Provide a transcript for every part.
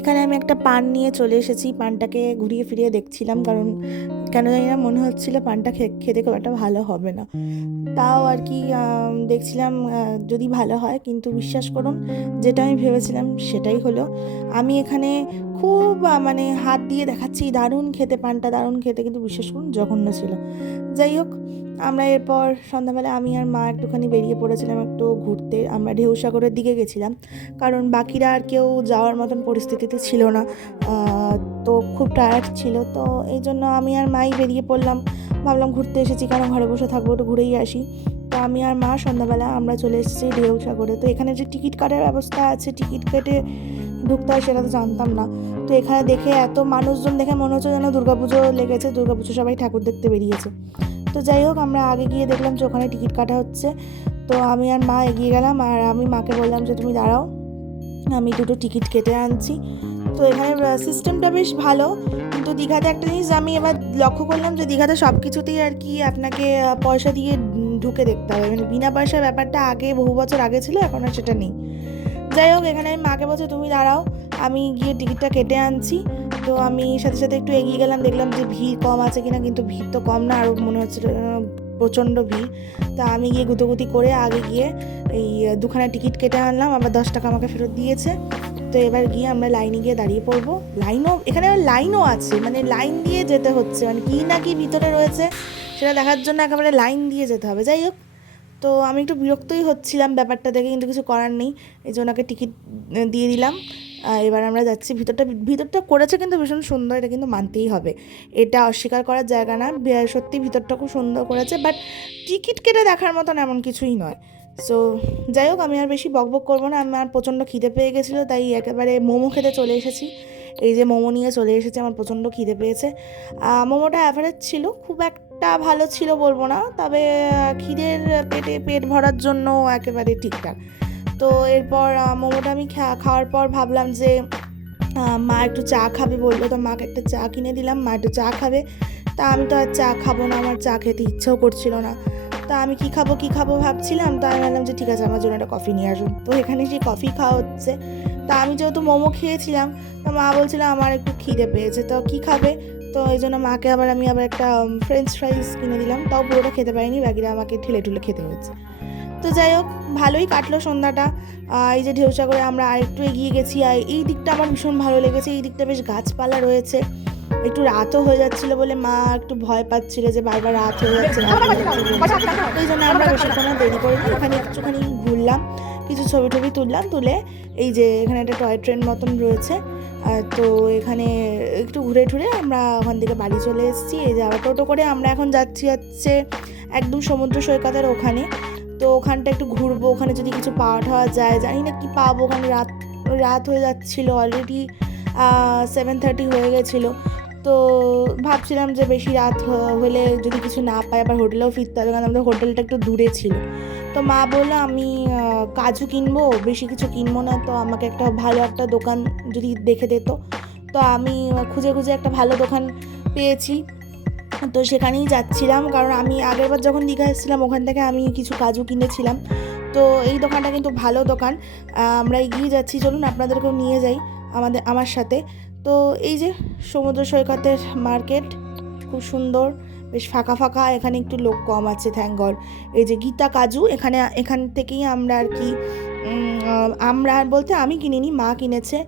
এখানে আমি একটা পান নিয়ে চলে এসেছি, পানটাকে ঘুরিয়ে ফিরিয়ে দেখছিলাম, কারণ কেন জানি না মনে হচ্ছিল পানটা খেতে খুব একটা ভালো হবে না। তাও আর কি দেখছিলাম যদি ভালো হয়, কিন্তু বিশ্বাস করুন, যেটা আমি ভেবেছিলাম সেটাই হলো। আমি এখানে খুব মানে হাত দিয়ে দেখাচ্ছি, দারুণ খেতে, পানটা দারুণ খেতে, কিন্তু বিশ্বাস করুন জঘন্য ছিল। যাই হোক আমরা এরপর সন্ধ্যাবেলা আমি আর মা একটুখানি বেরিয়ে পড়েছিলাম একটু ঘুরতে। আমরা ঢেউসাগরের দিকে গেছিলাম। কারণ বাকিরা আর কেউ যাওয়ার মতন পরিস্থিতিতে ছিল না। তো খুব টায়ার্ড ছিল। তো এই জন্য আমি আর মাই বেরিয়ে পড়লাম। ভাবলাম ঘুরতে এসেছি, কারণ ঘরে বসে থাকব একটু ঘুরেই আসি। তো আমি আর মা সন্ধ্যাবেলা আমরা চলে এসেছি ঢেউসাগরে। তো এখানে যে টিকিট কাটার ব্যবস্থা আছে, টিকিট কেটে ঢুকতে হয় সেটা তো জানতাম না। তো এখানে দেখে এত মানুষজন দেখে মনে হচ্ছে যেন দুর্গাপুজো লেগেছে। দুর্গাপুজো সবাই ঠাকুর দেখতে বেরিয়েছে। তো যাই হোক, আমরা আগে গিয়ে দেখলাম যে ওখানে টিকিট কাটা হচ্ছে। তো আমি আর মা এগিয়ে গেলাম আর আমি মাকে বললাম যে, তুমি দাঁড়াও, আমি দুটো টিকিট কেটে আনছি। তো এখানে সিস্টেমটা বেশ ভালো। কিন্তু দীঘাতে একটা জিনিস আমি এবার লক্ষ্য করলাম যে, দীঘাতে সব কিছুতেই আর কি আপনাকে পয়সা দিয়ে ঢুকে দেখতে হবে। মানে বিনা পয়সার ব্যাপারটা আগে, বহু বছর আগে ছিল, এখন আর সেটা নেই। যাই হোক, এখানে আমি মাকে বলছি, তুমি দাঁড়াও, আমি গিয়ে টিকিটটা কেটে আনছি। তো আমি সাথে সাথে একটু এগিয়ে গেলাম দেখলাম যে ভিড় কম আছে কিনা কিন্তু ভিড় তো কম না আরও মনে হচ্ছিল আহ, প্রচণ্ড ভিড়। তা আমি গিয়ে গুতোগুতি করে আগে গিয়ে এই দুখানা টিকিট কেটে আনলাম আবার দশ টাকা আমাকে ফেরত দিয়েছে। তো এবার গিয়ে আমরা লাইনে গিয়ে দাঁড়িয়ে পড়ব। লাইনও এখানে লাইনও আছে মানে লাইন দিয়ে যেতে হচ্ছে মানে কী না কি ভিতরে রয়েছে সেটা দেখার জন্য একেবারে লাইন দিয়ে যেতে হবে। যাই হোক তো আমি একটু বিরক্তই হচ্ছিলাম ব্যাপারটা দেখে কিন্তু কিছু করার নেই এই জন্য ওকে টিকিট দিয়ে দিলাম। এবার আমরা যাচ্ছি। ভিতরটা ভিতরটা করেছে কিন্তু ভীষণ সুন্দর, এটা কিন্তু মানতেই হবে। এটা অস্বীকার করার জায়গা না সত্যি ভিতরটা খুব সুন্দর করেছে বাট টিকিট কেটে দেখার মতন এমন কিছুই নয়। সো যাই হোক, আমি আর বেশি বকবক করব না, আমার প্রচণ্ড খিদে পেয়ে গেছিল, তাই একেবারে মোমো খেতে চলে এসেছি। এই যে মোমো নিয়ে চলে এসেছে, আমার প্রচণ্ড খিদে পেয়েছে। মোমোটা অ্যাভারেজ ছিল, খুব একটা ভালো ছিল বলব না, তবে খিদের পেটে, পেট ভরার জন্য একেবারে ঠিকঠাক। তো এরপর মোমোটা আমি খাওয়ার পর ভাবলাম যে মা একটু চা খাবে বলল। তো মাকে একটা চা কিনে দিলাম। মা একটু চা খাবে। তা আমি তো আর চা খাব না, আমার চা খেতে ইচ্ছেও করছিল না। তা আমি কি খাব কি খাব ভাবছিলাম। তা আমি ভাবলাম যে, ঠিক আছে, আমার জন্য একটা কফি নিয়ে আসুন। তো এখানে সেই কফি খাওয়া হচ্ছে, তা আমি যেহেতু মোমো খেয়েছিলাম, তা মা বলছিল আমার একটু খিদে পেয়েছে। তো কি খাবে? তো এই জন্য মাকে আবার আমি আবার একটা ফ্রেঞ্চ ফ্রাইস কিনে দিলাম। তাও পুরোটা খেতে পারিনি বাকিরা আমাকে ঠেলে ঠুলে খেতে হয়েছে। তো যাই হোক, ভালোই কাটলো সন্ধ্যাটা। এই যে ঢেউসাগরে আমরা আরেকটু এগিয়ে গেছি আর এই দিকটা আমার ভীষণ ভালো লেগেছে। এই দিকটা বেশ গাছপালা রয়েছে। একটু রাতও হয়ে যাচ্ছিল বলে মা একটু ভয় পাচ্ছিল যে বারবার রাত হয়ে যাচ্ছে এই জন্য আমরা বেশিক্ষণ দেরি করিনি। ওখানে একটুখানি ঘুরলাম, কিছু ছবি টবি তুললাম, তুলে এই যে এখানে একটা টয় ট্রেন মতন রয়েছে। তো এখানে একটু ঘুরে টুরে আমরা ওখান থেকে বাড়ি চলে এসেছি। এই যে আবার টোটো করে আমরা এখন যাচ্ছি হচ্ছে একদম সমুদ্র সৈকতের ওখানে। তো ওখানটা একটু ঘুরবো, ওখানে যদি কিছু পাওয়া টাওয়া যায়, জানি না কি পাবো, ওখানে রাত রাত হয়ে যাচ্ছিল অলরেডি সেভেন থার্টি হয়ে গেছিল। তো ভাবছিলাম যে বেশি রাত হলে যদি কিছু না পাই, আবার হোটেলেও ফিরতে হবে, কারণ আমাদের হোটেলটা একটু দূরে ছিল। তো মা বলল, আমি কাজু কিনবো, বেশি কিছু কিনবো না, তো আমাকে একটা ভালো একটা দোকান যদি দেখে দিত তো আমি খুঁজে খুঁজে একটা ভালো দোকান পেয়েছি। তো সেখানেই যাচ্ছিলাম, কারণ আমি আগেরবার যখন দীঘা এসেছিলাম, ওখান থেকে আমি কিছু কাজু কিনেছিলাম। তো এই দোকানটা কিন্তু ভালো দোকান। আমরা এগিয়ে যাচ্ছি, চলুন আপনাদেরকেও নিয়ে যাই আমাদের, আমার সাথে। তো এই যে সমুদ্র সৈকতের মার্কেট, খুব সুন্দর, বেশ ফাঁকা ফাঁকা, এখানে একটু লোক কম আছে থ্যাংক এই যে গীতা কাজু, এখানে, এখান থেকেই আমরা আর কি আমরা বলতে আমি কিনিনি, মা কিনেছে।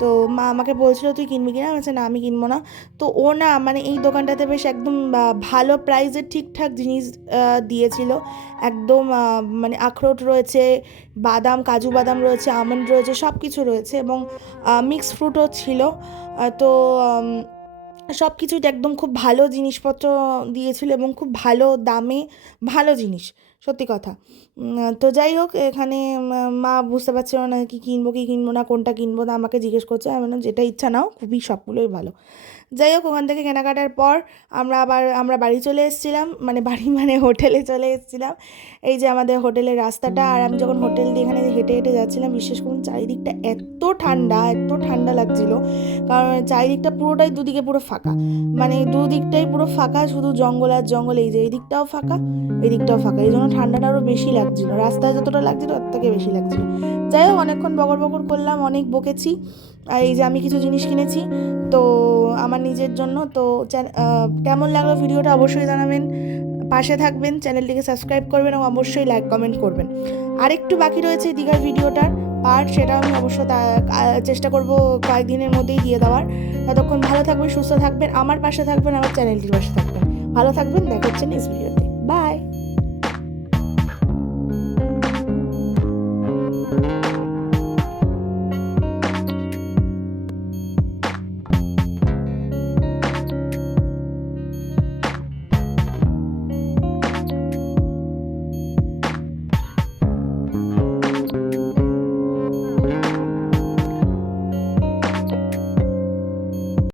তো মা আমাকে বলছিল তুই কিনবি কিনা? বলছি, না আমি কিনবো না। তো ও না মানে এই দোকানটাতে বেশ একদম ভালো প্রাইসের ঠিকঠাক জিনিস দিয়েছিল। একদম মানে আখরোট রয়েছে বাদাম কাজু বাদাম রয়েছে আমন্ড রয়েছে সব কিছু রয়েছে এবং মিক্স ফ্রুটও ছিল। তো সব কিছুই একদম খুব ভালো জিনিসপত্র দিয়েছিল এবং খুব ভালো দামে ভালো জিনিস। সত্যি কথা। তো যাই হোক, এখানে মা বুঝতে পারছিল না কি কিনবো কি কিনবো না, কোনটা কিনবো না, আমাকে জিজ্ঞেস করছে, আমি যেটা ইচ্ছা নাও, খুবই সবগুলোই ভালো। যাই হোক, ওখান থেকে কেনাকাটার পর আমরা আবার, আমরা বাড়ি চলে এসেছিলাম মানে বাড়ি মানে হোটেলে চলে এসেছিলাম। এই যে আমাদের হোটেলের রাস্তাটা, আর আমি যখন হোটেল দিয়ে এখানে হেঁটে হেঁটে যাচ্ছিলাম, বিশেষ করুন চারিদিকটা এত ঠান্ডা এত ঠান্ডা লাগছিল। কারণ চারিদিকটা পুরোটাই দুদিকে পুরো ফাঁকা। মানে দুদিকটাই পুরো ফাঁকা, শুধু জঙ্গল আর জঙ্গল। এই যে এই দিকটাও ফাঁকা এই দিকটাও ফাঁকা। এই জন্য ঠান্ডাটা আরও বেশি লাগছিল। রাস্তায় যতটা লাগছিল, তার থেকে বেশি লাগছিল। যাই হোক, অনেকক্ষণ বকর বকর করলাম, অনেক বকেছি। আর এই যে আমি কিছু জিনিস কিনেছি, তো আমার নিজের জন্য, তো কেমন লাগল ভিডিওটা অবশ্যই জানাবেন। পাশে থাকবেন, চ্যানেলটিকে সাবস্ক্রাইব করবেন এবং অবশ্যই লাইক, কমেন্ট করবেন। আরেকটু বাকি রয়েছে দীঘার ভিডিওটার পার্ট সেটা আমি অবশ্য চেষ্টা করব কয়েকদিনের মধ্যেই দিয়ে দেওয়ার। ততক্ষণ ভালো থাকবেন, সুস্থ থাকবেন, আমার পাশে থাকবেন, আমার চ্যানেলটির পাশে থাকবেন। ভালো থাকবেন, দেখা হচ্ছে নেক্সট ভিডিও